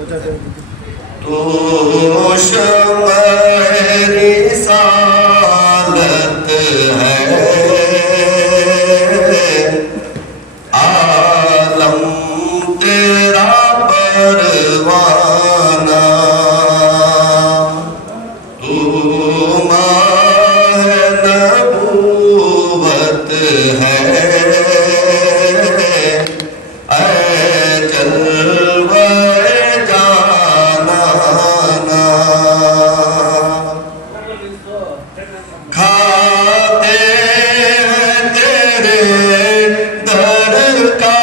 تو شمع رسالت ہے، عالم تیرا پروانہ، تو ماہ نبوت ہے، اے جلوہ جانانا، کھاتے ہیں تیرے در کا،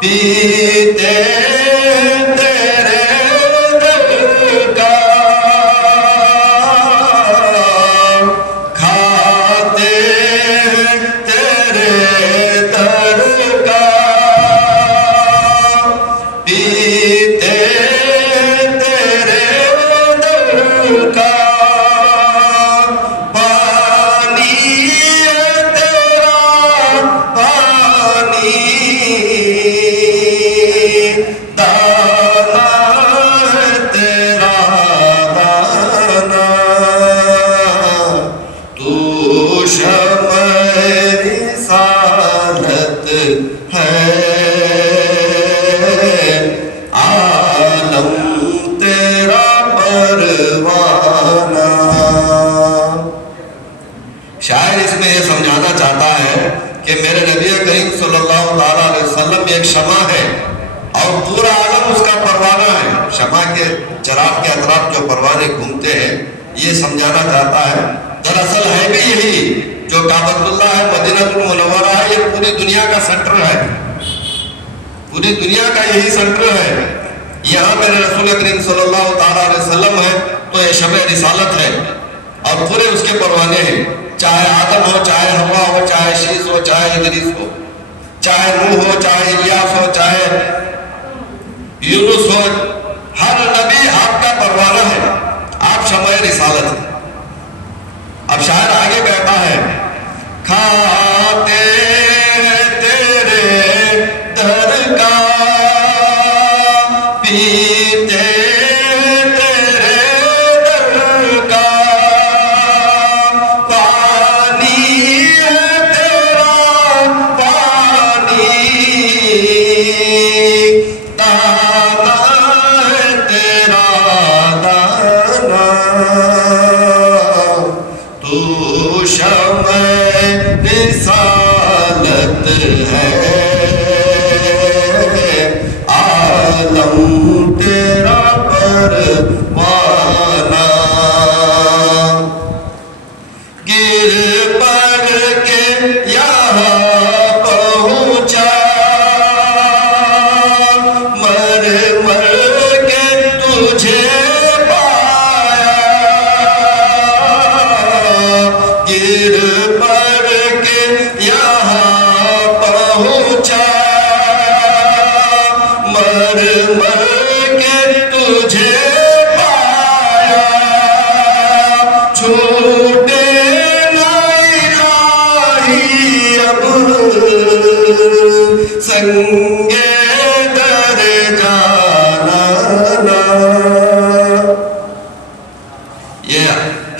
پیتے تیرے در کا، کھاتے تیرے در کا، پیتے تیرے در کا، پانی ہے تیرا پانی، دانا ہے تیرا دانا، تو شمع رسالت ہے، عالم تیرا پروانہ۔ شاعر اس میں یہ سمجھانا چاہتا ہے کہ میرے نبی کریم صلی اللہ تعالیٰ علیہ وسلم ایک شمع ہے اور پورا عالم اس کا پروانہ ہے۔ شمع کے چراغ کے اطراف جو پروانے گھومتے ہیں، یہ سمجھانا چاہتا ہے۔ دراصل ہے بھی یہی، جو کعبۃ اللہ ہے، مدینہ المنورہ ہے، یہ پوری دنیا کا سنٹر ہے، پوری دنیا کا یہی سنٹر ہے۔ یہاں میرے رسول کریم صلی اللہ تعالیٰ علیہ وسلم ہے تو یہ شمع رسالت ہے اور پورے اس کے پروانے ہیں، چاہے آدم ہو، چاہے حوا ہو، چاہے شیس ہو، چاہے ادریس ہو، چاہے نوح ہو، چاہے الیاس ہو، چاہے یونس ہو، ہر نبی آپ کا پروانہ ہے، آپ شمع رسالت ہیں۔ اب شاعر آگے کہتا ہے، کھاتے تیرے در کا، پیتے تیرے در کا، پانی ہے تیرا پانی، دانا ہے تیرا دانا، تو شمع رسالت ہے، عالم تیرا پروانہ، گر پڑ کے یہاں پہنچا، مر مر کے تجھے پایا، گر پڑ کے یہاں پہنچا، مر مر کے تجھے پایا، چھوٹے نہ الہی اب سنگے در جانانا۔ یہ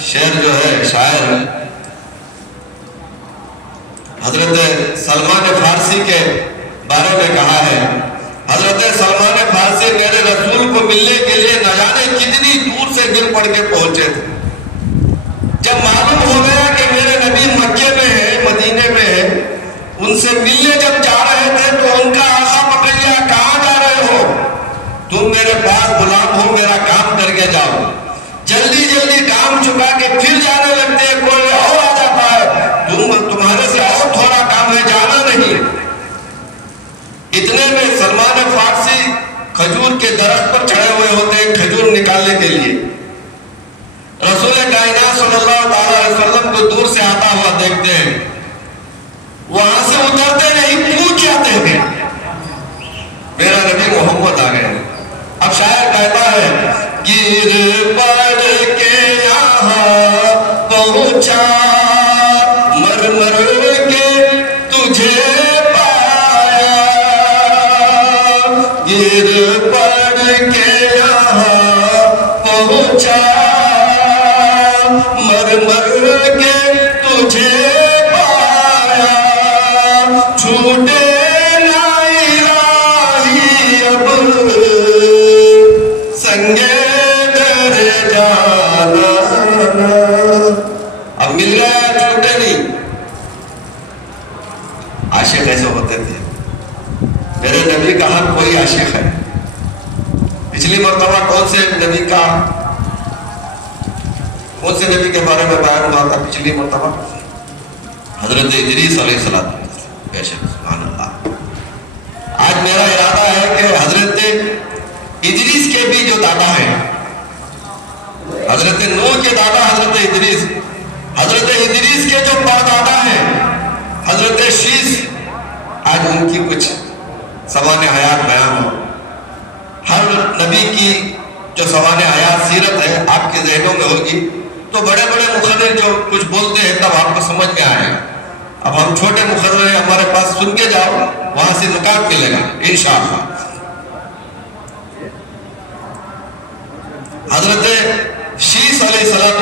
شعر جو ہے، شاعر حضرت سلمان فارسی کے بارے میں کہا ہے۔ حضرت سلمان فارسی میرے رسول کو ملنے کے لیے نہ جانے کتنی دور سے گر پڑ کے پہنچے تھے۔ جب معلوم ہو گیا کہ میرے نبی مکے میں ہیں، مدینے میں ہیں، ان سے ملنے جب جا رہے تھے تو ان کا آقا پکڑ لیا، کہاں جا رہے ہو؟ تم میرے پاس غلام ہو، میرا کام کر کے جاؤ۔ جلدی جلدی کام چکا کے پھر جانے لگتے ہیں، کوئی اور آ جاتا ہے، تمہارے سے اور تھوڑا کام ہے، جانا نہیں۔ اتنے میں سلمان فارسی کھجور کے درخت پر چڑھے ہوئے ہوتے ہیں کھجور نکالنے کے لیے۔ رسول کائنات صلی اللہ علیہ وسلم کو دور سے آتا ہوا دیکھتے ہیں، وہاں سے اترتے نہیں، پوچھ جاتے ہیں، میرا نبی محمد آ گئے۔ اب شاعر کہتا ہے، گر پڑ کے یہاں پہنچا، مر مر کے تجھے پایا، سوچا مر مر کے تجھے پایا چھوٹے نہ الہی اب سنگے در جانا اب مل گیا چھوٹے نہیں. عاشق ایسے ہوتے تھے. میرے نبی کا ہر کوئی عاشق ہے. پچھلی مرتبہ کون سے نبی کے بارے میں بیان ہوا تھا؟ پچھلی مرتبہ حضرت ادریس علیہ السلام. بے شک سبحان اللہ. آج میرا ارادہ ہے کہ حضرت ادریس کے بھی جو دادا ہیں، حضرت نوح کے دادا حضرت ادریس، حضرت ادریس کے جو پردادا ہیں حضرت شیس، آج ان کی کچھ سوانح حیات بیان ہو. ہر نبی کی جو سوانح حیات سیرت ہے آپ کے ذہنوں میں ہوگی، تو بڑے بڑے مقرر جو کچھ بولتے ہیں تب آپ کو سمجھ میں آئے گا. اب ہم چھوٹے مقرر ہیں، ہمارے پاس سن کے جاؤ، وہاں سے نکات ملے گا انشاءاللہ. حضرت شیس علیہ السلام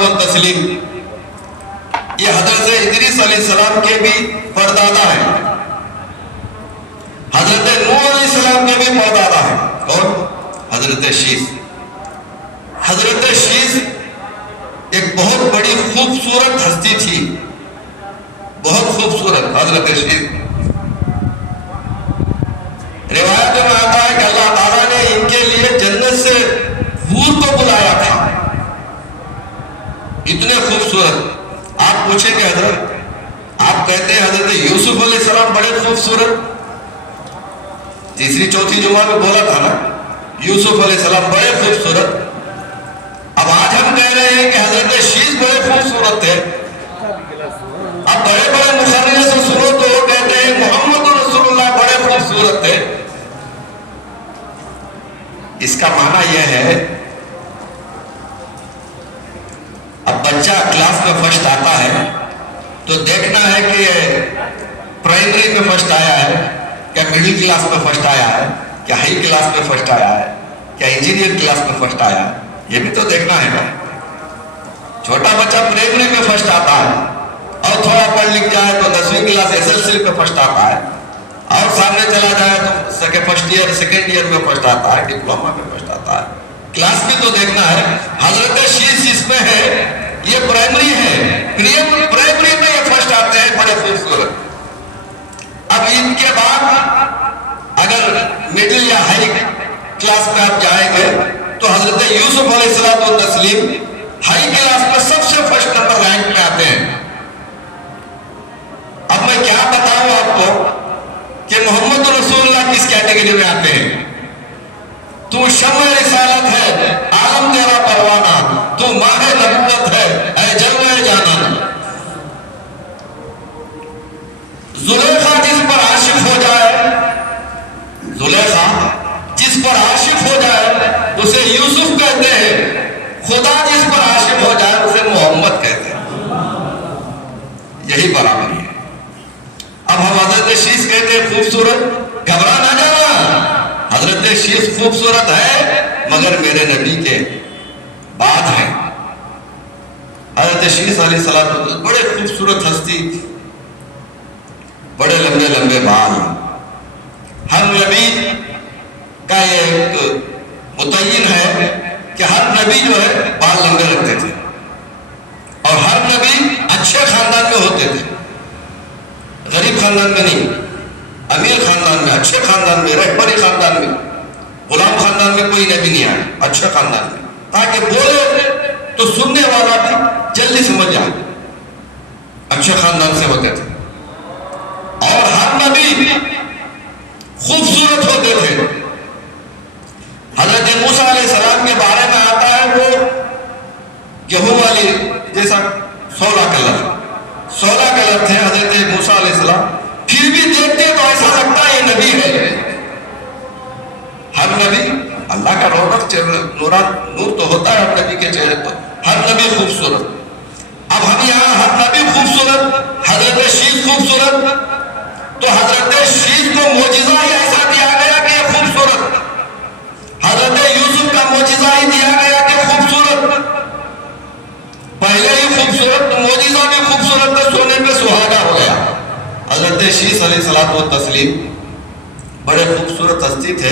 یہ حضرت ادریس علیہ السلام کے بھی پردادا ہیں. حضرت نوح علیہ السلام کے بھی پردادا ہیں. اور حضرت شیس. حضرت شیس ایک بہت بڑی خوبصورت ہستی تھی، بہت خوبصورت حضرت شیس. روایت میں آتا ہے کہ اللہ تعالیٰ نے ان کے لیے جنت سے حور کو بلایا تھا. اتنے خوبصورت. آپ پوچھیں کہ حضرت، آپ کہتے ہیں حضرت یوسف علیہ السلام بڑے خوبصورت. تیسری چوتھی جمعہ میں بولا تھا نا، یوسف علیہ السلام بڑے خوبصورت. اب آج ہم کہہ رہے ہیں کہ حضرت شیس بڑے خوبصورت تھے. اب بڑے بڑے مقررین سے سنو تو وہ کہتے ہیں محمد رسول اللہ بڑے خوبصورت تھے. اس کا معنی یہ ہے، اب بچہ کلاس میں فرسٹ آتا ہے تو دیکھنا ہے کہ پرائمری میں فرسٹ آیا ہے، کیا مڈل کلاس میں فرسٹ آیا ہے، کیا ہائی کلاس میں فرسٹ آیا ہے، کیا انجینئر کلاس میں فرسٹ آیا ہے. یہ بھی تو دیکھنا ہے نا. چھوٹا بچہ پرائمری میں فرسٹ آتا ہے اور تھوڑا پڑھ لکھ جائے تو 10ویں کلاس SSLC میں فرسٹ آتا ہے، اور سامنے چلا جائے تو فرسٹ ایئر سیکنڈ ایئر میں فرسٹ آتا ہے، ڈپلوما میں فرسٹ آتا ہے. کلاس بھی تو دیکھنا ہے. حضرت شیس اس میں ہے، یہ پرائمری ہے، پرائمری میں یہ فرسٹ آتے ہیں، بڑے خوبصورت. اب ان کے بعد اگر مڈل یا ہائی کلاس میں آپ جائیں گے تو حضرت یوسف علیہ السلام ہائی کلاس میں سب سے فرسٹ نمبر رینک میں آتے ہیں. اب میں کیا بتاؤں آپ کو کہ محمد رسول اللہ کس کیٹیگری میں آتے ہیں. تو شمع رسالت ہے، عالم تیرا پروانہ، تو ماہ نبوت ہے، اے جلوہ جانان. زلیخا جس پر عاشق ہو جائے، زلیخا جس پر عاشق ہو جائے اسے یوسف کہتے ہیں. خدا جس پر عاشق ہو جائے اسے محمد کہتے ہیں. یہی برابری ہے. اب ہم حضرت شیس کہتے ہیں خوبصورت، گھبرا نہ جانا. حضرت شیس خوبصورت ہے مگر میرے نبی کے بعد ہیں. حضرت شیس علیہ السلام بڑے خوبصورت ہستی، بڑے لمبے لمبے بال. ہر نبی کا یہ ایک متعین ہے کہ ہر نبی جو ہے بال لمبے رکھتے تھے، اور ہر نبی اچھے خاندان میں ہوتے تھے، غریب خاندان میں نہیں. امیر خاندان میں، اچھے خاندان میں، رہبری خاندان میں، غلام خاندان میں کوئی نبی نہیں آیا. اچھے خاندان میں، تاکہ بولے تو سننے والا بھی جلدی سمجھ جائے. اچھے خاندان سے ہوتے تھے. اور ہر نبی خوبصورت ہوتے تھے. حضرت موسیٰ علیہ السلام کے بارے میں آتا ہے وہ گیہوں والی جیسا 16 کلر تھے حضرت موسیٰ علیہ السلام. پھر بھی دیکھتے تو ایسا لگتا ہے یہ نبی ہے. ہر نبی اللہ کا رونق نور تو ہوتا ہے ہر نبی کے چہرے پر. ہر نبی خوبصورت. اب ہم یہاں ہر نبی خوبصورت، حضرت شیس خوبصورت، تو حضرت شیس کو معجزہ ہی ایسا دیا گیا کہ یہ خوبصورت. حضرت یوسف کا معجزہ ہی دیا گیا کہ خوبصورت. خوبصورت ہستی تھے.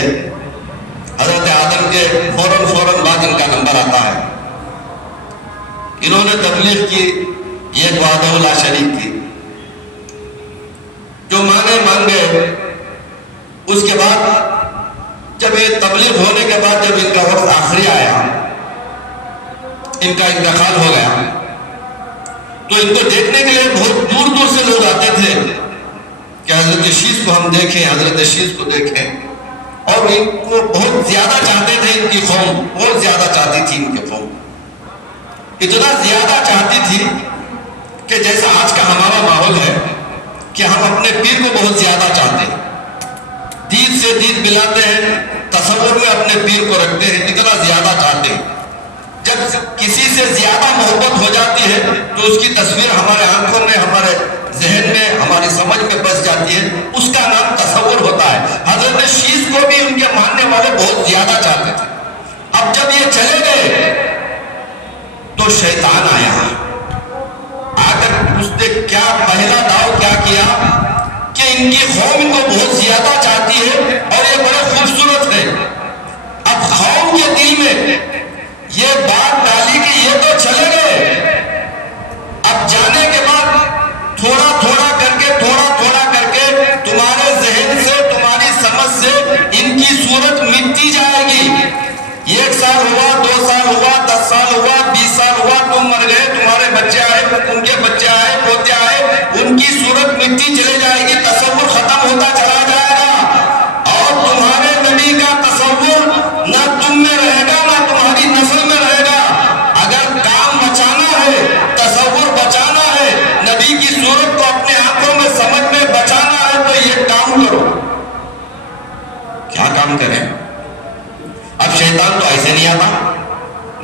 حضرت آدم کے فوراً بعد ان کا نمبر آتا ہے. انہوں نے تبلیغ کی، یہ وحدہ لا شریک تھی، جو مان گئے. اس کے بعد جب یہ تبلیغ ہونے کے بعد جب ان کا وقت آخری آیا، ان کا انتقال ہو گیا، تو ان کو دیکھنے کے لیے بہت دور دور سے لوگ آتے تھے کہ حضرت شیش کو ہم دیکھیں، حضرت شیش کو دیکھیں. اور ان کو بہت زیادہ چاہتے تھے، ان کی قوم بہت زیادہ چاہتی تھی. ان کی قوم اتنا زیادہ چاہتی تھی کہ جیسا آج کا ہمارا ماحول ہے کہ ہم اپنے پیر کو بہت زیادہ چاہتے ہیں، دید سے دید ملاتے ہیں، تصور میں اپنے پیر کو رکھتے ہیں، اتنا زیادہ چاہتے ہیں. جب کسی سے زیادہ محبت ہو جاتی ہے تو اس کی تصویر ہمارے آنکھوں میں، ہمارے ذہن میں، ہماری سمجھ میں بس جاتی ہے. اس کا نام تصور ہوتا ہے. حضرت شیش کو بھی ان کے ماننے والے بہت زیادہ چاہتے تھے. اب جب یہ چلے گئے تو شیطان آیا. آ کر اس نے کیا پہلا داؤ کیا کیا کہ ان کی قوم ان کو بہت زیادہ چاہتی ہے اور یہ بڑے خوبصورت ہے. اب قوم کے دل میں یہ بات ڈالی کہ یہ تو چلے گئے، اب جانے کے بعد تھوڑا تھوڑا کر کے تمہارے ذہن سے، تمہاری سمجھ سے ان کی صورت مٹتی جائے گی. 1 سال ہوا، 2 سال ہوا، 10 سال ہوا، 20 سال ہوا، تم مر گئے، تمہارے بچے آئے، ان کے بچے آئے، پوتے آئے، ان کی صورت مٹتی چلے جائے گی، تصور ختم ہوتا چلا جائے گا. اور تمہارے نبی کا تصور نہ تم میں رہے گا، نہ تمہاری نسل میں رہے گا. اگر کام بچانا ہے، تصور بچانا ہے، نبی کی صورت کو اپنے آنکھوں میں سمجھ میں بچانا ہے تو یہ کام کرو. کیا کام کریں؟ اب شیطان تو ایسے نہیں آتا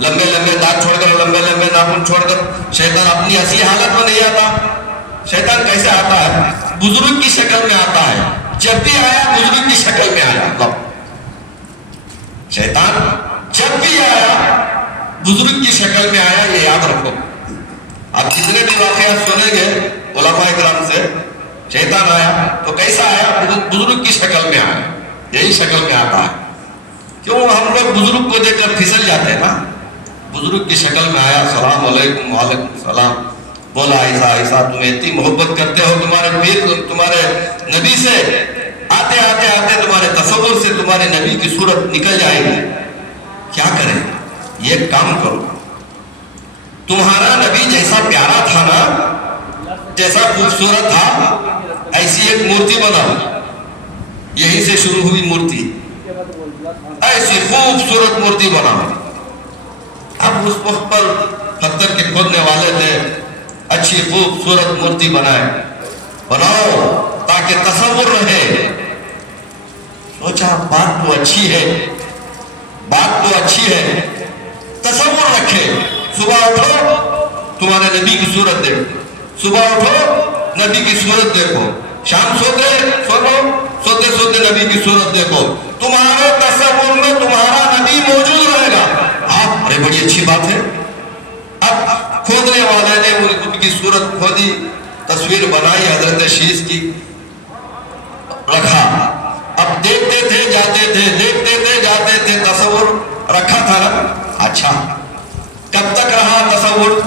لمبے لمبے دانت چھوڑ کر، لمبے لمبے ناخن چھوڑ کر. شیطان اپنی اصلی حالت میں نہیں آتا. شیطان کیسے آتا ہے؟ بزرگ کی شکل میں آتا ہے. جب بھی آیا بزرگ کی شکل میں آیا. شیطان جب بھی آیا بزرگ کی شکل میں آیا، یہ یاد رکھو. آپ جتنے بھی واقعات سنیں گے علماء اکرام سے، شیطان آیا تو کیسا آیا؟ بزرگ کی شکل میں آیا. یہی شکل میں آتا ہے. کیوں ہم لوگ بزرگ کو دیکھ کر پھسل جاتے ہیں نا. بزرگ کی شکل میں آیا، السلام علیکم، وعلیکم السلام. بولا ایسا تم اتنی محبت کرتے ہو تمہارے پیر، تمہارے نبی سے، آتے تمہارے تصور سے تمہارے نبی کی صورت نکل جائے گی. کیا کریں؟ یہ کام کرو. تمہارا نبی جیسا پیارا تھا نا، جیسا خوبصورت تھا، ایسی ایک مورتی بناؤ. یہیں سے شروع ہوئی مورتی. ایسی خوبصورت مورتی بناؤ. اب اس وقت پر پتھر کے کھودنے والے تھے، اچھی خوبصورت مورتی بناؤ تاکہ تصور رہے. سوچا بات تو اچھی ہے، تصور رکھے. صبح اٹھو تمہارے نبی کی صورت دیکھو، صبح اٹھو نبی کی صورت دیکھو، شام سوتے نبی کی صورت دیکھو. تمہارے تصور میں تمہارا نبی موجود رہے گا. آپ ارے بڑی اچھی بات ہے. اب کھودنے والے نے ان کی صورت کھودی، تصویر بنائی حضرت شیش کی، رکھا. اب دیکھتے تھے جاتے تھے، تصور رکھا تھا نا. اچھا کب تک رہا تصور؟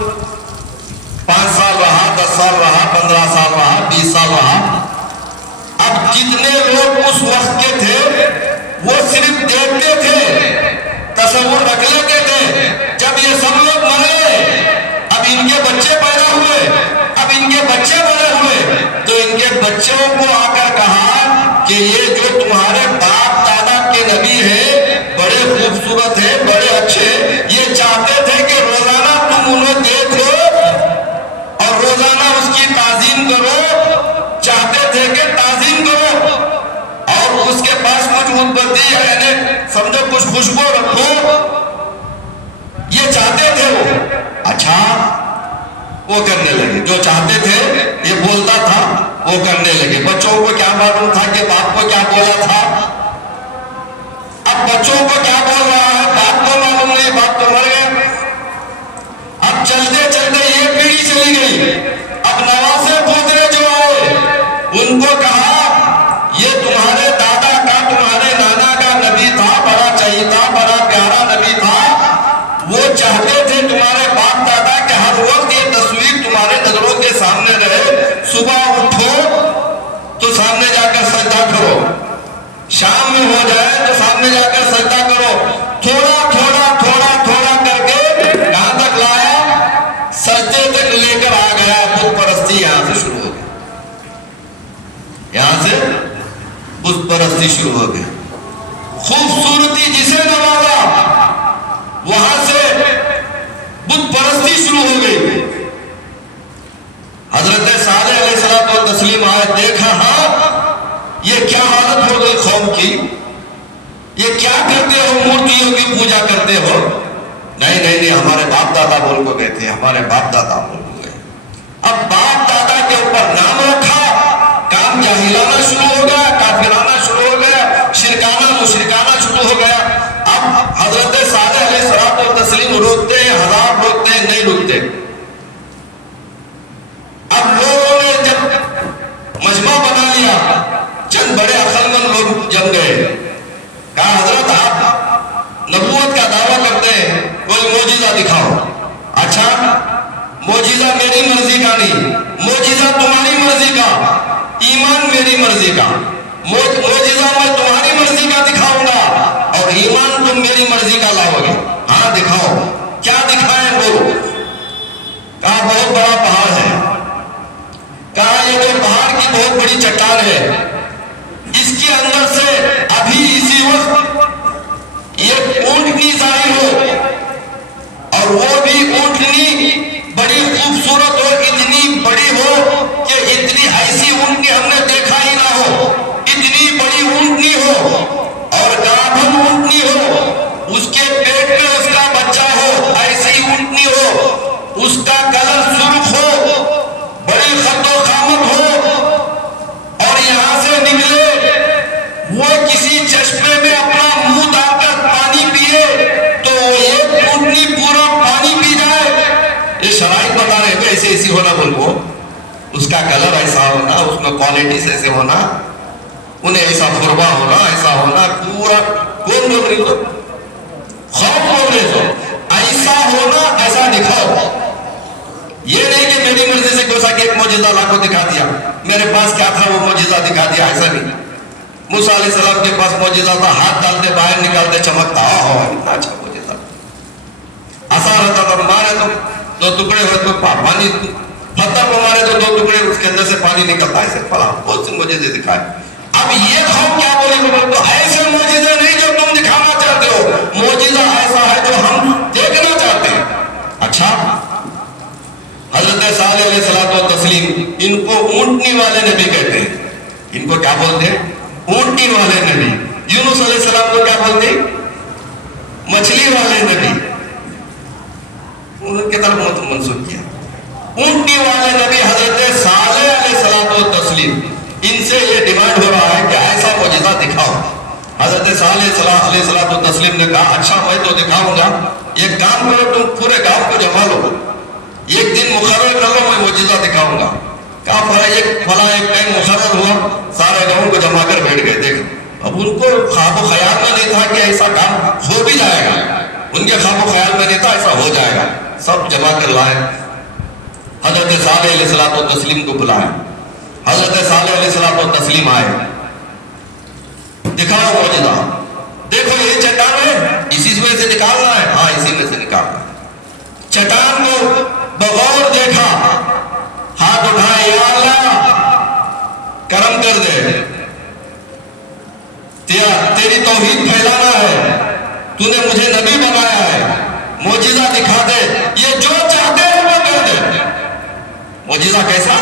5 سال رہا، 10 سال رہا، 15 سال رہا، 20 سال رہا. اب جتنے لوگ اس وقت کے تھے وہ صرف دیکھتے تھے، تصور رکھ لیتے تھے. جب یہ سب لوگ مرے، اب ان کے بچے پیدا ہوئے، اب ان کے بچے بڑے ہوئے، تو ان کے بچوں کو آ کر کہا کہ یہ جو تمہارے باپ دادا کے نبی ہیں بڑے خوبصورت ہیں، بڑے اچھے. یہ چاہتے تھے کہ روزانہ تم انہیں دیکھو اور روزانہ اس کی تعظیم کرو، چاہتے تھے کہ تعظیم کرو اور اس کے پاس کچھ محبتی یعنی سمجھو کچھ خوشبو رکھو. یہ چاہتے تھے وہ. اچھا وہ کرنے لگے جو چاہتے تھے. یہ بولتا تھا وہ کرنے لگے. بچوں کو کیا معلوم تھا کہ باپ کو کیا بولا تھا؟ اب بچوں کو کیا بول رہا ہے باپ کو معلوم نہیں، باپ تو مر گئے. اب چلتے یہ پیڑھی چلی گئی. اب نواسے پوترے جو آئے ان کو کہا یہ تمہارے دادا کا، سامنے جا کر سجدہ کرو. تھوڑا تھوڑا تھوڑا تھوڑا کر کے کہاں تک لایا؟ سجدے تک لے کر آ گیا. بت پرستی یہاں سے شروع ہو گئی. یہاں سے بت پرستی شروع ہو گئی. خوبصورتی جسے نوازا وہاں سے بت پرستی شروع ہو گئی. حضرت صالح علیہ السلام و تسلیم آئے, دیکھا ہاں یہ کیا حالت ہو گئی قوم کی, یہ کیا کرتے ہو, مورتیوں کی پوجا کرتے ہو. نہیں نہیں نہیں, ہمارے باپ دادا بول کو گئے تھے, ہمارے باپ دادا بول کو گئے. اب باپ دادا کے اوپر نام رکھا, کام جاہلانہ شروع ہو گیا, کافرانہ شروع ہو گیا, شرکانہ مشرکانہ شروع ہو گیا. اب حضرت صالح علیہ السلام و تسلیم روکتے ہیں, ہزار روکتے ہیں, نہیں رکتے. اب لوگوں نے جب مجمع بنا لیا, چند بڑے عقل مند لوگ جم گئے, کہا حضرت آپ نبوت کا دعویٰ کرتے ہیں, کوئی معجزہ دکھاؤ. اچھا معجزہ میری مرضی کا نہیں, معجزہ تمہاری مرضی کا, ایمان میری مرضی کا. معجزہ میں تمہاری مرضی کا دکھاؤں گا اور ایمان تم میری مرضی کا لاؤ گے. ہاں دکھاؤ. کیا دکھائیں بولو. کہا بہت بڑا پہاڑ ہے. کہا یہ جو پہاڑ کی بہت بڑی چٹان ہے, اس کے اندر سے ابھی اسی وقت یہ اونٹنی ظاہر ہو, اور وہ بھی اونٹنی بڑی خوبصورت اور اتنی بڑی ہو کہ اتنی ایسی اونٹنی ہم نے دیکھا ہی نہ ہو, اتنی بڑی اونٹنی ہو اور گابھن اونٹنی ہو, اس کے پیٹ میں اس کا بچہ ہو, ایسی اونٹنی ہو, اس کا کلر سرخ ہو, بڑی خط و خامت ہو, اور یہاں سے نکلے وہ کسی چشمے میں اپنا منہ ڈال کر پانی پیے تو ایک اونٹنی پورا پانی پی جائے. یہ شرائط بتا رہے ہیں ایسے ایسی ہونا, بول کو اس کا کلر ایسا ہونا, اس میں کوالٹیز ایسے ہونا, انہیں ایسا فرما ہونا, ایسا ہونا, پورا کون بول رہی ہو, خواب بول رہے ہو, ایسا ہونا, ایسا دکھاؤ. یہ نہیں کہ میری مرضی سے کوئی سا کہ ایک معجزہ لا کو دکھا دیا, میرے پاس کیا تھا وہ معجزہ دکھا دیا, ایسا نہیں. موسیٰ علیہ السلام کے پاس معجزہ تھا, ہاتھ ڈالتے باہر نکالتے چمکتا, اتنا اچھا معجزہ. آسان رہتا تھا, مارے تو دو ٹکڑے ہوئے تو پانی, پتھر کو مارے تو دو ٹکڑے, اس کے اندر سے پانی نکلتا, ایسے پڑا بہت سے معجزے دکھائے. اب یہ قوم کیا بولے گا, تو ایسے معجزے نہیں جو تم دکھانا چاہتے ہو, معجزہ ایسا ہے جو ہم دیکھنا چاہتے ہیں. اچھا حضرت صالح علیہ الصلوۃ والتسلیم, ان کو اونٹنی والے نبی کہتے ہیں. ان کو کیا بولتے ہیں, اونٹنی والے نبی. یونس علیہ السلام کو کیا بولتے ہیں, مچھلی والے نبی. ان کی طرف منسوخ کیا. اونٹنی والے نبی حضرت صالح علیہ الصلوۃ والتسلیم, ان سے یہ ڈیمانڈ ہو رہا ہے کہ ایسا معجزہ دکھاؤ. حضرت صالح علیہ الصلوۃ والتسلیم نے کہا اچھا میں تو دکھاؤں گا, ایک کام کرو تم پورے گاؤں کو جما لو, ایک دن مقرر کر لو, میں معجزہ دکھاؤں گا. کہا فلاں ایک ٹائم مقرر ہوا, سارے گاؤں کو جما کر بیٹھ گئے. دیکھ اب ان کو خواب و خیال میں نہیں تھا کہ ایسا کام ہو بھی جائے گا, ان کے خواب و خیال میں نہیں تھا ایسا ہو جائے گا. سب جمع کر لائے, حضرت صالح علیہ الصلوۃ والتسلیم کو بلایا. حضرت صالح علیہ الصلوۃ والتسلیم آئے, دکھاؤ معجزہ. دیکھو یہ چٹان ہے, اسی میں سے نکالنا ہے. ہاں اسی میں سے نکالنا ہے. چٹان کو بغور دیکھا, ہاتھ اٹھائے, یا اللہ کرم کر دے, تیری توحید پھیلانا ہے, تو نے مجھے نبی بنایا ہے, معجزہ دکھا دے, یہ جو چاہتے ہیں وہ کر دے. معجزہ کیسا,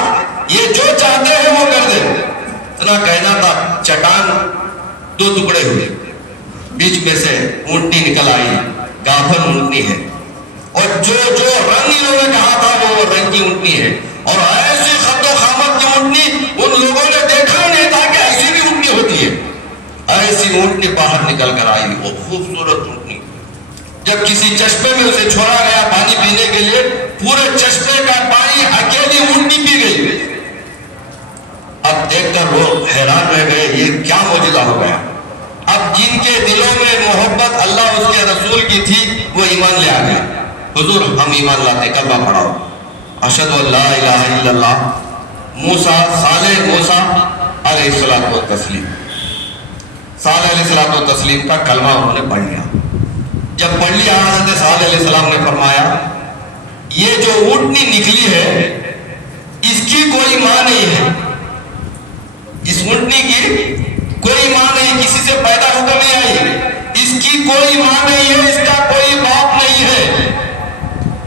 یہ جو چاہتے ہیں وہ کر دے. اتنا کہنا تھا, چٹان دو ٹکڑے ہوئے, بیچ میں سے اونٹنی نکل آئی, گابھن اونٹنی ہے, اور جو جو رنگ انہوں نے کہا تھا وہ رنگ کی اونٹنی ہے, اور ایسی خط و خامت کی اونٹنی ان لوگوں نے دیکھا نہیں تھا کہ ایسی بھی اونٹنی ہوتی ہے. ایسی اونٹنی باہر نکل کر آئی, وہ خوبصورت اونٹنی. جب کسی چشمے میں اسے چھوڑا گیا پانی پینے کے لیے, پورے چشمے کا پانی اکیلی اونٹنی پی گئی. اب دیکھ کر وہ حیران رہ گئے, یہ کیا معجزہ ہو گیا. اب جن کے دلوں میں محبت اللہ اس کے رسول کی تھی وہ ایمان لے آ گئے. حضور ہم ایمان لاتے, کلمہ پڑھاؤ, اشہد ان لا الہ الا اللہ. موسیٰ صالح موسیٰ علیہ السلام و تسلیم. صالح علیہ السلام و تسلیم کا کلمہ انہوں نے پڑھ لیا. جب پڑھ لیا حضرت صالح علیہ السلام نے فرمایا یہ جو اونٹنی نکلی ہے اس کی کوئی ماں نہیں ہے. اس اونٹنی کی کوئی ماں نہیں, کسی سے پیدا ہو کر نہیں آئی. اس کی کوئی ماں نہیں ہے, اس کا کوئی باپ نہیں ہے.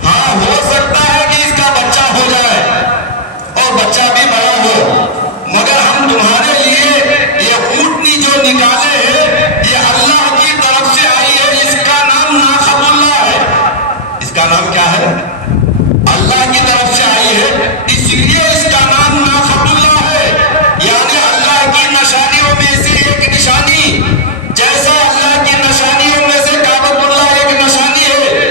ہاں ہو سکتا ہے کہ اس کا بچہ ہو جائے اور بچہ بھی بڑا ہو, مگر ہم تمہارے لیے یہ اونٹنی جو نکالے ہیں یہ اللہ کی طرف سے آئی ہے. اس کا نام ناخت اللہ ہے. اس کا نام کیا ہے؟ اللہ کی طرف سے آئی ہے, اس لیے اس کا نام ناخت اللہ ہے. یعنی اللہ کی نشانیوں میں سے ایک نشانی, جیسا اللہ کی نشانیوں میں سے کعبۃ اللہ ایک نشانی ہے,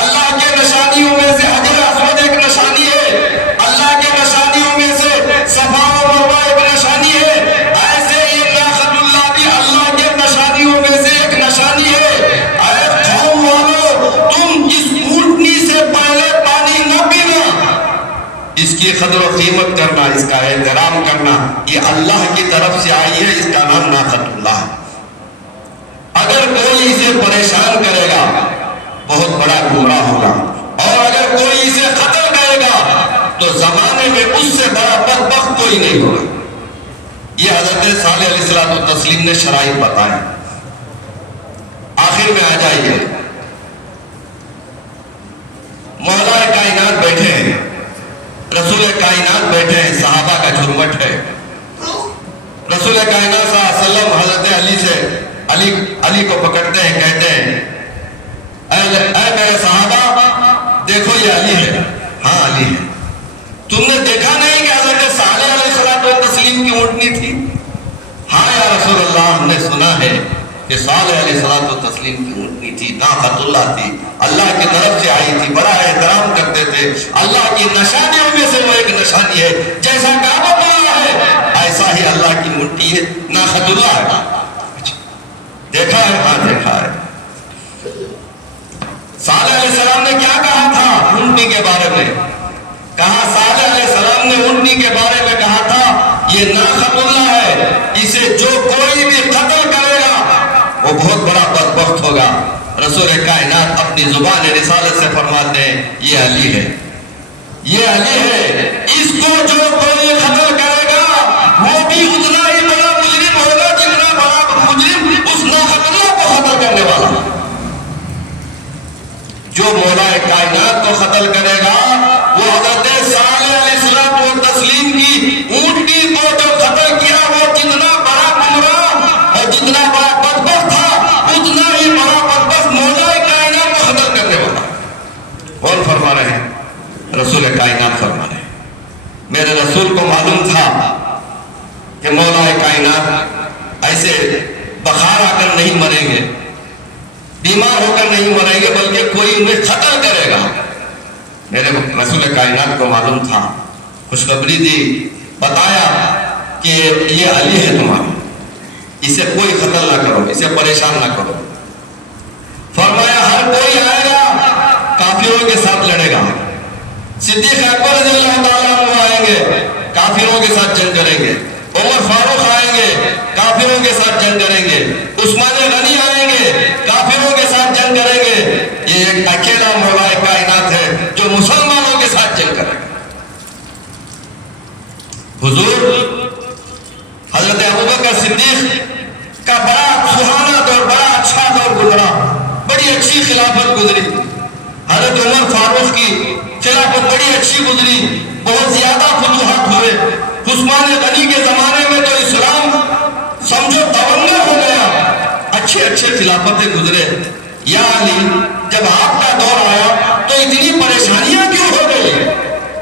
اللہ کے نشانیوں میں سے حجر اسود ایک نشانی ہے, اللہ کے نشانیوں میں سے صفا و مروہ ایک نشانی ہے, ایسے ہی ناخت اللہ بھی اللہ کے نشانیوں میں سے ایک نشانی ہے. اے قوم والو, تم اس اونٹنی سے پہلے پانی نہ پینا, اس کی قدر و قیمت کرنا, اس کا احترام کرنا, یہ اللہ کی طرف سے آئی ہے, اس کا نام ناخت اللہ ہے. اگر کوئی اسے پریشان کرے گا بہت بڑا گمراہ ہوگا, اور اگر کوئی اسے قتل کرے گا تو زمانے میں اس سے بڑا بدبخت کوئی نہیں ہوگا. یہ حضرت صالح علیہ الصلوۃ والتسلیم نے شرائط بتایا. آخر میں آ جائیے, مولا کائنات بیٹھے ہیں, رسول کائنات بیٹھے ہیں, صحابہ کا جھرمٹ ہے. رسول کائنات صلی اللہ علیہ وسلم حضرت علی سے علی کو پکڑتے ہیں, کہتے ہیں اے میرے صحابہ دیکھو یہ علی ہے. ہاں علی ہے. تم نے دیکھا نہیں کہ حضرت صالح علیہ الصلوۃ والتسلیم کی اونٹنی تھی؟ ہاں یا رسول اللہ, ہم نے سنا ہے کہ صالح علیہ الصلوۃ والتسلیم کی اونٹنی تھی, ناقۃ اللہ تھی, اللہ کی طرف سے آئی تھی, بڑا احترام کرتے تھے. اللہ کی نشانیوں میں سے وہ ایک نشانی ہے, جیسا کعبۃ اللہ ہے ایسا ہی اللہ کی اونٹنی ہے, ناقۃ اللہ ہے. دیکھا ہے؟ ہاں دیکھا ہے. صالح علیہ السلام نے کیا کہا تھا اونٹنی کے بارے میں؟ کہا صالح علیہ السلام نے اونٹنی کے بارے میں کہا تھا یہ ناخت اللہ ہے, اسے جو کوئی بھی قتل کرے گا وہ بہت بڑا بدبخت ہوگا. رسول کائنات اپنی زبان رسالت سے فرماتے ہیں یہ علی ہے, یہ علی ہے, اس کو جو کوئی قتل کرے گا وہ بھی اتنا ہی بڑا مجرم ہوگا جتنا بڑا مجرم اس ناخت اللہ کو قتل کرنے والا. جو مولا کائنات کو قتل کرے گا وہ حضرت صالح علیہ الصلوۃ والتسلیم کی اونٹنی کو جو قتل کیا وہ جتنا بڑا گمراہ اور جتنا بڑا بدبخت تھا اتنا ہی بڑا بدبخت مولا کائنات کو قتل کرنے والا. کون فرما رہے ہیں؟ رسول کائنات فرما رہے ہیں. میرے رسول کو معلوم تھا کہ مولا کائنات ایسے بخار آ کر نہیں مریں گے, بیمار ہو کر نہیں مریں گے, بلکہ کوئی انہیں قتل کرے گا. میرے رسول کائنات کو معلوم تھا, خوشخبری دی, بتایا کہ یہ علی ہے تمہارا, اسے کوئی قتل نہ کرو, اسے پریشان نہ کرو. فرمایا ہر کوئی آئے گا کافروں کے ساتھ لڑے گا. صدیق اکبر رضی اللہ تعالیٰ عنہ آئیں گے, کافروں کے ساتھ جنگ کریں گے. عمر فاروق آئیں گے, کافروں کے ساتھ جنگ کریں گے. عثمان غنی آئیں گے, کافروں کے ساتھ جنگ کریں گے. یہ ایک اکیلا مولا کائنات ہے جو مسلمانوں کے ساتھ جنگ کرے گا. حضور حضرت ابوبکر صدیق کا بڑا سہانا دور, بڑا اچھا دور گزرا, بڑی اچھی خلافت گزری. حضرت عمر فاروق کی خلافت بڑی اچھی گزری, بہت زیادہ فتوحات ہوئے. عثمان غنی کے زمانے میں تو اسلام سمجھو تونّا ہو گیا, اچھے اچھے خلافتیں گزرے. یا علی جب آپ کا دور آیا تو اتنی پریشانیاں کیوں ہو گئی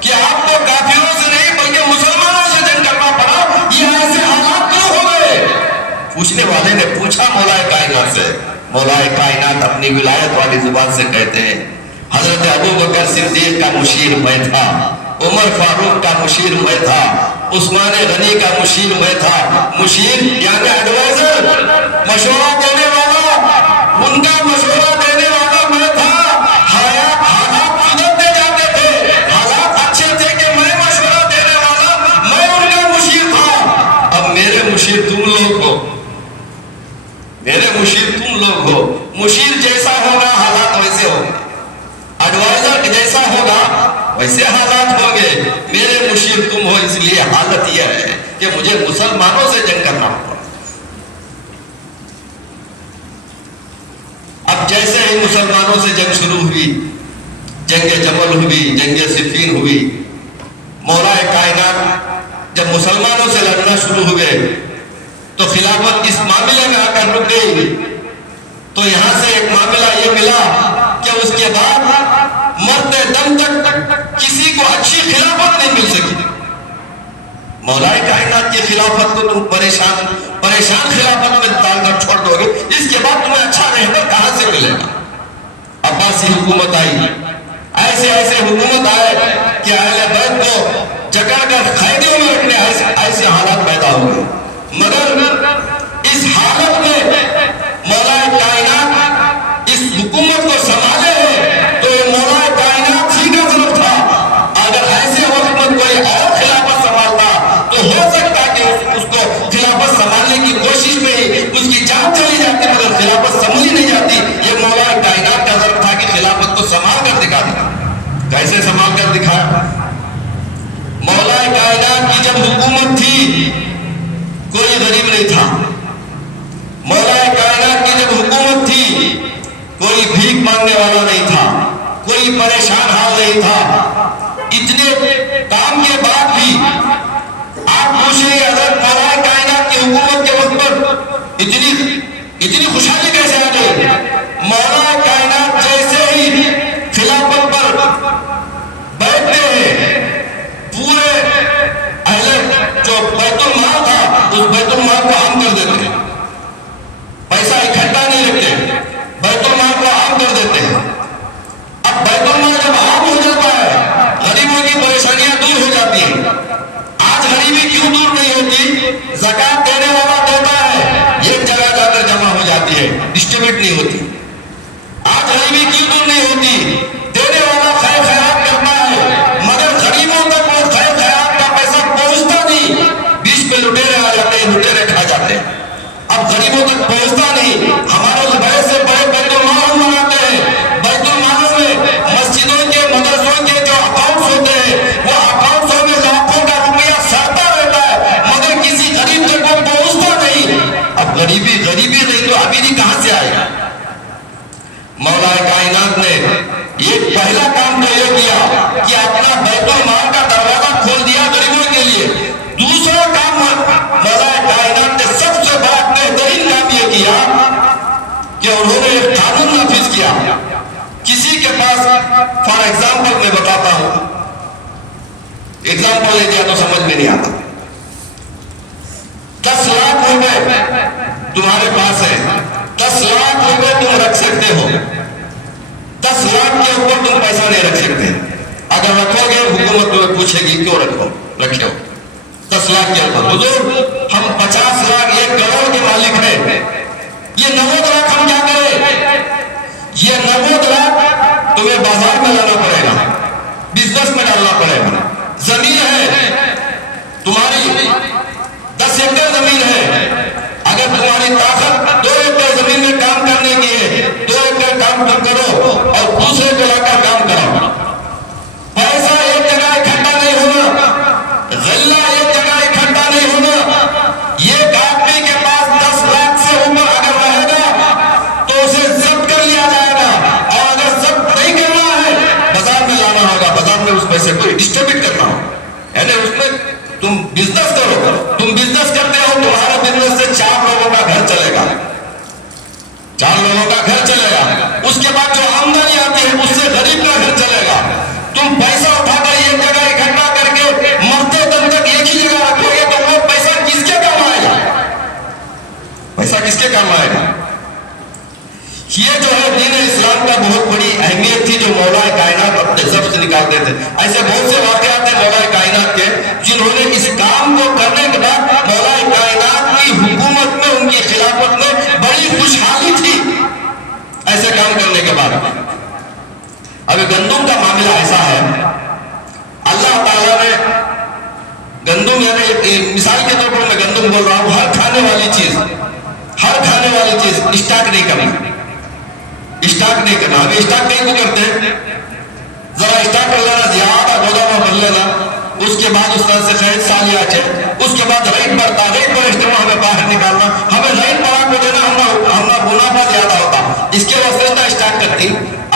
کہ آپ کو کافروں سے نہیں بلکہ مسلمانوں سے جنگ کرنا پڑا؟ یہ ایسے حالات کیوں ہو گئے؟ پوچھنے والے نے پوچھا مولا کائنات سے. مولا کائنات اپنی ولایت والی زبان سے کہتے ہیں حضرت ابوبکر صدیق کا مشیر میں تھا, عمر فاروق کا مشیر میں تھا, عثمان غنی کا مشیر میں تھا. مشیر یعنی ایڈوائزر, مشورہ دینے والا, ان کا مشورہ دینے والا میں تھا. حالات سدھرتے جاتے تھے, حالات اچھے تھے کہ میں مشورہ دینے والا, میں ان کا مشیر تھا. اب میرے مشیر تم لوگ ہو, مشیر تم لوگ ہو. مشیر جیسا ہوگا حالات ویسے ہوں گے, ایڈوائزر جیسا ہوگا ویسے حالات ہوں گے. میرے مشیر تم ہو, اس لیے حالت یہ ہے کہ مجھے مسلمانوں سے جنگ کرنا ہوگا. اب جیسے ہی مسلمانوں سے جنگ شروع ہوئی, جنگ جمل ہوئی, جنگ صفین ہوئی, مولا کائنات جب مسلمانوں سے لڑنا شروع ہوئے تو خلافت اس معاملے میں آ کر رک گئی. تو یہاں سے ایک معاملہ یہ ملا کہ اس کے بعد مرتے دم تک کسی کو اچھی خلافت نہیں مل سکی. مولا کائنات کی خلافت کو تم پریشان خلافت میں ڈال کر چھوڑ دو گے, اس کے بعد تمہیں اچھا رہبر کہاں سے ملے گا. عباسی حکومت آئی, ایسے حکومت آئے کہ اہل بیت کو جکڑ کر قیدیوں میں رکھنے ایسے حالات پیدا ہوئے. مگر اس حالت میں مولا کائنات اس حکومت کو سنبھالے ہیں تو یہ مولا کائنات ہی کا ضرور تھا. اگر ایسے وقت میں کوئی اور خلافت سنبھالتا تو ہو سکتا کہ اس کو خلافت سنبھالنے کی کوشش میں ہی اس کی جان چلی جاتی, مگر خلافت سنبھلی نہیں جاتی. یہ مولا کائنات کا ضرور تھا کہ خلافت کو سنبھال کر دکھا دیا. کیسے سنبھال کر دکھایا؟ مولا کائنات کی جب حکومت تھی کوئی غریب نہیں تھا. مولا کائنات کی جب حکومت تھی کوئی بھیک مانگنے والا نہیں تھا, کوئی پریشان حال نہیں تھا. اتنے کام کے بعد بھی آپ پوچھیں گے حضرت مولا کائنات کی حکومت کے وقت پر اتنی خوشحالی کیسے آ گئی؟ مولا کائنات جیسے ہی خلافت پر بیٹھتے ہیں پورے اہل جو بیت المال تھا اس بیت المال کو عام کر دیتے ہیں. پیسہ اکٹھا نہیں رکھتے, بیت المال کو عام کر دیتے ہیں. اب بیت المال جب عام ہو جاتا ہے غریبوں کی پریشانیاں دور ہو جاتی ہیں. آج غریبی کیوں دور نہیں ہوتی؟ زکات دینے والا دیتا ہے, ایک جگہ جا کر جمع ہو جاتی ہے, ڈسٹریبیوٹ نہیں ہوتی. آج غریبی کیوں دور نہیں ہوتی؟ دینے والا خیر خیرات کرتا ہے مگر غریبوں تک وہ خیر خیرات کا پیسہ پہنچتا نہیں. بیچ میں لٹیرے آ جاتے ہیں, لٹیرے کھا جاتے ہیں. اب غریبوں تک پہنچتا نہیں. ہمارے بڑے سے بڑے بیت المال ہم بناتے ہیں. بیت المالوں میں مسجدوں کے مدرسوں کے جو اکاؤنٹس ہوتے ہیں وہ اکاؤنٹسوں میں لاکھوں کا روپیہ سڑتا رہتا ہے مگر کسی غریب تک وہ پہنچتا نہیں. اب غریبی نہیں تو امیری کہاں سے آئے گا؟ مولا کائنات نے ایک پہلا کام تو یہ کیا کہ اپنا بیت المال کا دروازہ کھول دیا غریبوں کے لیے. دوسرا کام مولا کائنات نے سب سے بڑا بہترین کام یہ کیا کہ انہوں نے ایک قانون نافذ کیا. کسی کے پاس فار ایگزامپل میں بتاتا ہوں, ایگزامپل لے دیا تو سمجھ میں نہیں آتا. 10 لاکھ روپے تمہارے پاس ہے, 10 لاکھ روپے تم رکھ سکتے ہو. 10 لاکھ کے اوپر تم پیسہ نہیں رکھ سکتے. اگر رکھو گے حکومت تمہیں پوچھے گی کیوں رکھے ہو 10 لاکھ کے اوپر. حضور ہم 50 لاکھ 1 کروڑ کے مالک ہیں, یہ 90 لاکھ ہم کیا کریں؟ یہ 90 لاکھ تمہیں بازار میں لانا پڑے گا, بزنس میں ڈالنا پڑے گا. زمین ہے تمہاری 10 ایکڑ زمین ہے, اگر تمہاری طاقت 2 ایکڑ زمین میں کام کرنے کی ہے 2 ایکڑ کام کرو اور دوسرے کو لا کر کام کرو. پیسہ ایک جگہ اکٹھا نہیں ہونا, غلہ ایک جگہ اکٹھا نہیں ہونا. یہ آدمی کے پاس 10 لاکھ سے اوپر اگر رہے گا تو اسے ضبط کر لیا جائے گا, اور اگر ضبط نہیں کرنا ہے بازار میں لانا ہوگا, بازار میں اس پیسے کو ڈسٹریبیوٹ کرنا ہوگا. یعنی اس میں تم بزنس کرو, تم بزنس کرتے ہو, تمہارا بزنس سے 4 لوگوں کا گھر چلے گا, 4 لوگوں کا گھر چلے گا. اس کے بعد جو آمدنی آتی ہے اس سے غریب کا گھر چلے گا. تم پیسہ اٹھا کر ایک جگہ اکٹھا کر کے مرتے دم تک ایک ہی جگہ رکھو گے تو وہ پیسہ کس کے کام آئے گا؟ پیسہ کس کے کام آئے گا؟ یہ جو ہے دین اسلام کا بہت بڑی اہمیت تھی جو مولا کائنات اپنے ضبط سے نکالتے تھے. ایسے بہت سے واقعات ہیں مولا کائنات کے جنہوں نے اس کام کو کرنے کے بعد مولا کائنات کی حکومت میں, ان کی خلافت میں بڑی خوشحالی تھی ایسے کام کرنے کے بعد. اب گندم کا معاملہ ایسا ہے, اللہ تعالیٰ نے گندم, یعنی مثال کے طور پر میں گندم بول رہا ہوں, ہر کھانے والی چیز ہر کھانے والی چیز اسٹاک نہیں کرنا، اسٹاک نہیں کرنا. ابھی اسٹاک نہیں کو کرتے، ذرا اسٹاک کر لینا، زیادہ گودامہ بن لینا، اس کے بعد اس طرح سے خرید سالی آچے، اس کے بعد ریٹ بڑھتا، ریٹ پر اجتماع ہمیں باہر نکالنا، ہمیں ریٹ بڑھا کو دینا، ہمارا منافع زیادہ ہوتا، اس کے واسطے نہ اسٹاک کرتی.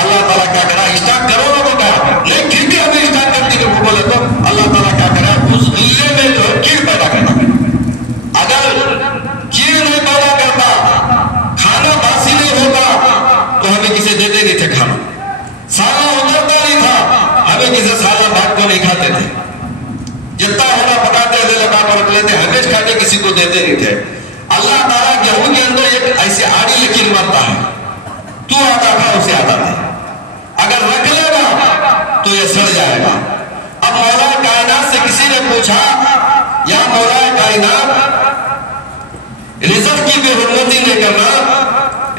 اللہ تعالیٰ کیا کرا، اسٹاک کرو نا تو کیا نہیں، پھر بھی ہمیں اسٹاک کرتی کہ وہ بولے تو اللہ تعالیٰ کیا کرا، اس غلے میں جو ہے کیڑ پیدا کرتا. اگر کیڑ نہیں پیدا کرتا، کھانا باسی نہیں ہوگا تو ہمیں کسی دیتے نہیں تھے کھانا، سالہ اترتا نہیں تھا، ہمیں کسی سالہ بات کو نہیں کھاتے تھے، جتنا ہونا پکاتے تھے لگا کر رکھ لیتے، ہمیش کھا کے کسی کو دیتے نہیں تھے. اللہ تعالیٰ گیہوں کے اندر ایک ایسی آڑی لکیر مرتا ہے، تو آتا کھا اسے آتا تھا، اگر رکھ لے گا تو یہ سڑ جائے گا. اب مولا کائنات سے کسی نے پوچھا، یا مولا کائنات رزق کی بے حرمتی نہیں کرنا،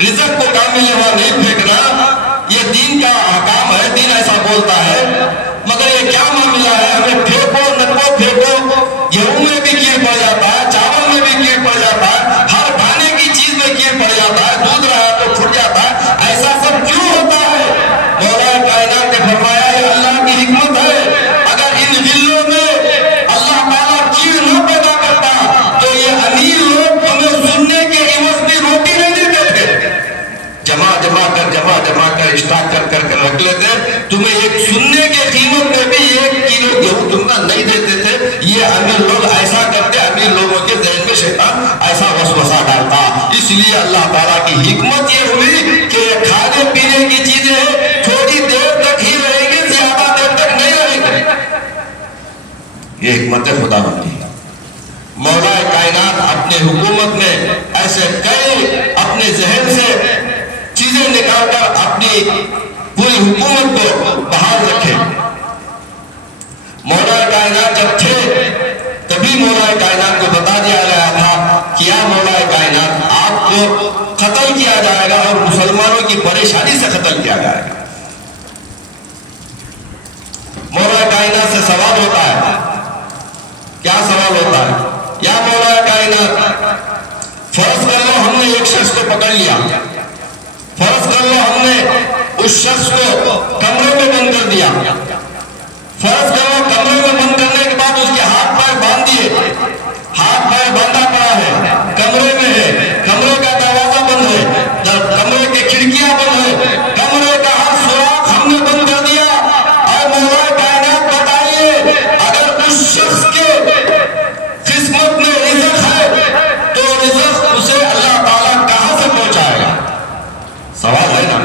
رزق کو کامل جواب نہیں پھینکنا، یہ دین کا احکام ہے، دین ایسا بولتا ہے، مگر یہ کیا معاملہ ہے، ہمیں پھینکو نکو پھینکو، گیہوں میں بھی کیڑ پڑ جاتا ہے، چاول میں بھی کیڑ پڑ جاتا ہے، ہر کھانے کی چیز میں کیڑ پڑ جاتا ہے، دودھ رہا تو پھٹ جاتا ہے، ایسا سب کیوں ہوتا ہے؟ مولا کائنات نے فرمایا یہ اللہ کی حکمت ہے. اگر ان غلوں میں اللہ تعالیٰ کیڑ نہ پیدا کرتا تو یہ امیر لوگ تمہیں سننے کے عوض بھی روٹی نہیں دیتے تھے، جمع کر اسٹاک کر رکھ لیتے، تمہیں ایک سننے کے قیمت میں بھی ایک کلو گیہوں تم کا نہیں دیتے تھے. یہ امیر لوگ ایسا کرتے، امیر لوگوں کے ذہن میں شیطان ایسا وسوسہ ڈالتا. اس لیے اللہ تعالیٰ کی حکمت یہ ہوئی کہ یہ کھانے پینے کی چیزیں ہیں، تھوڑی دیر تک ہی رہیں گی، زیادہ دیر تک نہیں رہیں گی. یہ حکمت خدا بندی. مولا کائنات اپنے حکومت میں ایسے کئی اپنے ذہن سے چیزیں نکال کر اپنی پوری حکومت کو بحال رکھے. مولا کائنات جب تھے تبھی مولا کائنات کو بتا دیا گیا تھا کہ یا مولا کائنات آپ کو قتل کیا جائے گا اور مسلمانوں کی پریشانی سے قتل کیا جائے گا. مولا کائنات سے سوال ہوتا ہے، کیا سوال ہوتا ہے؟ یا مولا کائنات فرض کر لو ہم نے ایک شخص کو پکڑ لیا، فرض کر لو ہم نے اس شخص کو کمرے میں بند کر دیا، فرض کر لو کمرے میں بند کرنے کے بعد اس کے ہاتھ پیر باندھ دیے، ہاتھ پیر باندھا پڑا ہے، کمرے میں ہے، کمرے کا دروازہ بند ہے، کمرے کی کھڑکیاں بند ہے، کمرے کا ہر سوراخ ہم نے بند کر دیا. اور مولا کائنات بتائیے اگر اس شخص کے قسمت میں رزق ہے تو رزق اسے اللہ تعالیٰ کہاں سے پہنچائے گا؟ سوال ہے نا.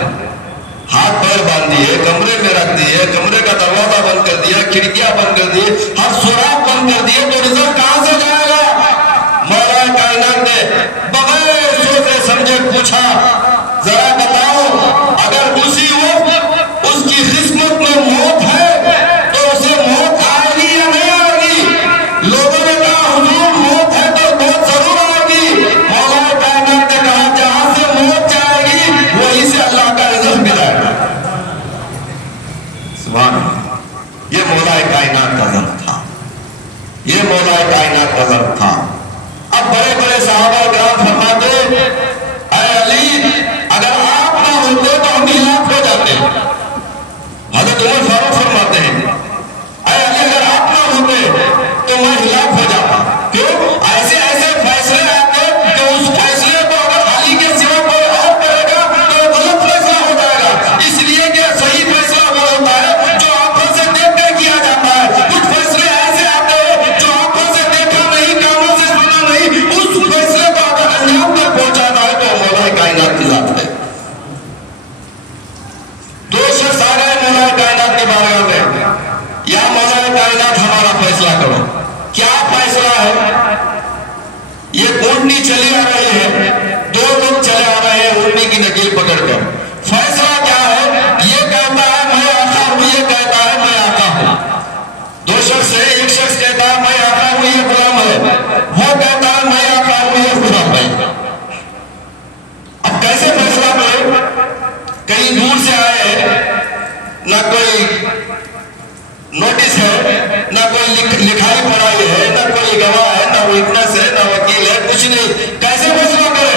ہاتھ پیر باندھ دیے، کمرے میں رکھ دیے، کمرے کا دروازہ بند کر دیا، کھڑکیاں بند کر دیے، ہر سوراخ بند کر دیے، تو رزق کہاں سے جائے گا؟ مولا کائنات نے بغیر سوچے سمجھے پوچھا، ذرا بتاؤ اگر اسی وقت اس کی قسمت میں موت ہے تو اسے موت آئے گی یا نہیں آئے گی؟ لوگوں نے کہا حضور موت ہے تو موت ضرور آئے گی. مولا کائنات نے کہا جہاں سے موت جائے گی وہیں سے اللہ کا رزق بھی جائے گا. سبحان اللہ. یہ مولا کائنات کا ضرب تھا، یہ مولا کائنات کا ضرب تھا. اب بڑے بڑے صحابہ کرام فرماتے اے علی اگر آپ نہ ہوتے تو ہم ہلاک ہو جاتے. حضرت عمر فاروق فرماتے ہیں اے علی اگر آپ نہ ہوتے تو میں ہلاک ہو جاتا. کیوں؟ ایسے ایسے فیصلے آتے کہ اس فیصلے کو اگر علی کے سوا کوئی اور کرے گا تو غلط فیصلہ ہو جائے گا. اس لیے کہ صحیح فیصلہ وہ ہوتا ہے جو آنکھوں سے دیکھ کر کیا جاتا ہے. کچھ فیصلے ایسے آتے ہیں جو آنکھوں سے دیکھا نہیں، کانوں سے سنا نہیں، اس فیصلے کو اگر انجام تک پہنچانا ہے تو مولا کائنات کی ذات ہے. دو شخص آ گئے مولا کائنات کے بارگاہ میں، یا مولا کائنات ہمارا فیصلہ کرو. کیا فیصلہ ہے؟ یہ اونٹنی چلی آ رہی ہے، دو لوگ چلے آ رہے ہیں اونٹنی کی نکیل پکڑ کر. فیصلہ کیا ہے؟ یہ کہتا ہے میں آقا ہوں، یہ کہتا ہے میں آقا ہوں. دو شخص ہے، ایک شخص کہتا ہے میں آقا ہوں یہ غلام ہے، وہ کہتا ہے میں آقا ہوں یہ غلام ہے. اب کیسے فیصلہ کرے؟ کہیں دور سے آئے ہیں، نہ کوئی نوٹس ہے، نہ کوئی لکھائی پڑھائی ہے، نہ کوئی گواہ ہے، نہ وٹنس ہے، نہ وکیل ہے، کچھ نہیں. کیسے فیصلہ کرے؟